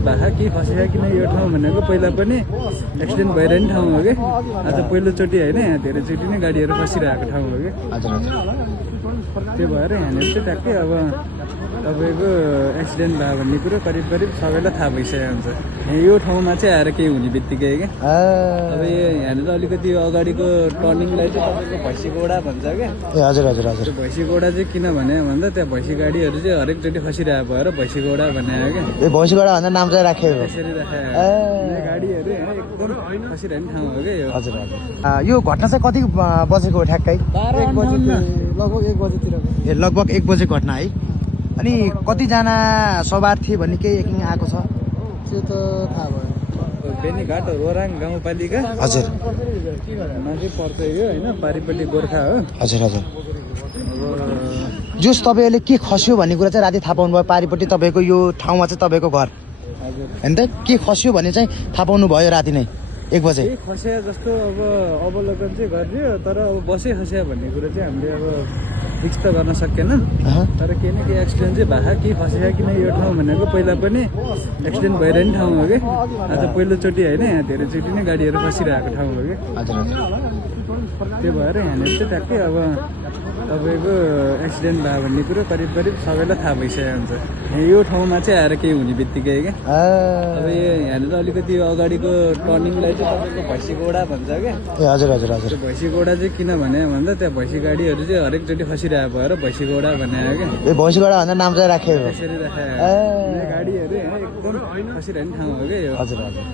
भाषा के फसेको किन यो ठाउँ भनेको पहिला पनि एक्सिडेन्ट भइरहने ठाउँ हो कि आज पहिलोचोटि होइन यहाँ धेरैचोटि नै गाडीहरू फसिरहेको ठाउँ हो कि त्यो भएर यहाँनिर चाहिँ ट्याक्कै अब तपाईँको एक्सिडेन्ट भयो भन्ने कुरो करिब करिब सबैलाई थाहा भइसकेको हुन्छ यो ठाउँमा चाहिँ आएर केही हुने बित्तिकै क्या अब यहाँनिर अलिकति अगाडिको टर्निङलाई चाहिँ तपाईँको भैँसीगोडा भन्छ क्या हजुर हजुर हजुर त्यो भैँसीगोडा चाहिँ किन भने भन्दा त्यहाँ भैँसी गाडीहरू चाहिँ हरेकचोटि फसिरहेको भएर भैँसीगोडा भनेको क्या ए भैँसीगोडा भनेर नाम चाहिँ राखेको त्यसरी राखेको गाडीहरू यहाँ एकदम फसिरहने ठाउँ हो क्या यो हजुर हजुर यो घटना चाहिँ कति बजेको हो ठ्याक्कै लगभग 1 बजेतिर ए लगभग 1 बजेको घटना है अनि कतिजना सवार थिए भन्ने केही यकिङ आएको छ त्यो त थाहा भयो बेनीघाट रोराङ गाउँपालिका हजुर माथि पर्छ यो होइन पारिपट्टि गोर्खा हो हजुर हजुर जस तपाईँले के खस्यो भन्ने कुरा चाहिँ राति थाहा पाउनु भयो पारिपट्टि तपाईँको यो ठाउँमा चाहिँ तपाईँको घर हजुर होइन त के खस्यो भन्ने चाहिँ थाहा पाउनु भयो राति नै 1 बजे केही खस्या जस्तो अब अवलोकन चाहिँ गरियो तर अब बसै खस्या भन्ने कुरो चाहिँ हामीले अब फिक्स त गर्न सकेन तर केही न केही एक्सिडेन्ट चाहिँ भएको केही फसेको किन यो ठाउँ भनेको पहिला पनि एक्सिडेन्ट भइरहने ठाउँ हो कि आज पहिलोचोटि होइन यहाँ धेरैचोटि नै गाडीहरू फसिरहेको ठाउँ हो कि हजुर त्यो भएर यहाँनिर चाहिँ ट्याक्कै अब तपाईँको एक्सिडेन्ट भयो भन्ने कुरो करिब करिब सबैलाई थाहा भइसकेको हुन्छ यो ठाउँमा चाहिँ आएर केही हुने बित्तिकै क्या अब यहाँनिर अलिकति अगाडिको टर्निङलाई चाहिँ तपाईँको भैँसीगोडा भन्छ क्या ए हजुर हजुर हजुर त्यो भैँसीगोडा चाहिँ किन भने भन्दा त्यहाँ भैँसी गाडीहरू चाहिँ हरेकचोटि फसिरहेको भएर भैँसीगोडा भनेको क्या ए भैँसीगोडा भनेर नाम चाहिँ राखेको त्यसरी राखेको गाडीहरू यहाँ एकदम फसिरहने ठाउँ हो क्या यो हजुर हजुर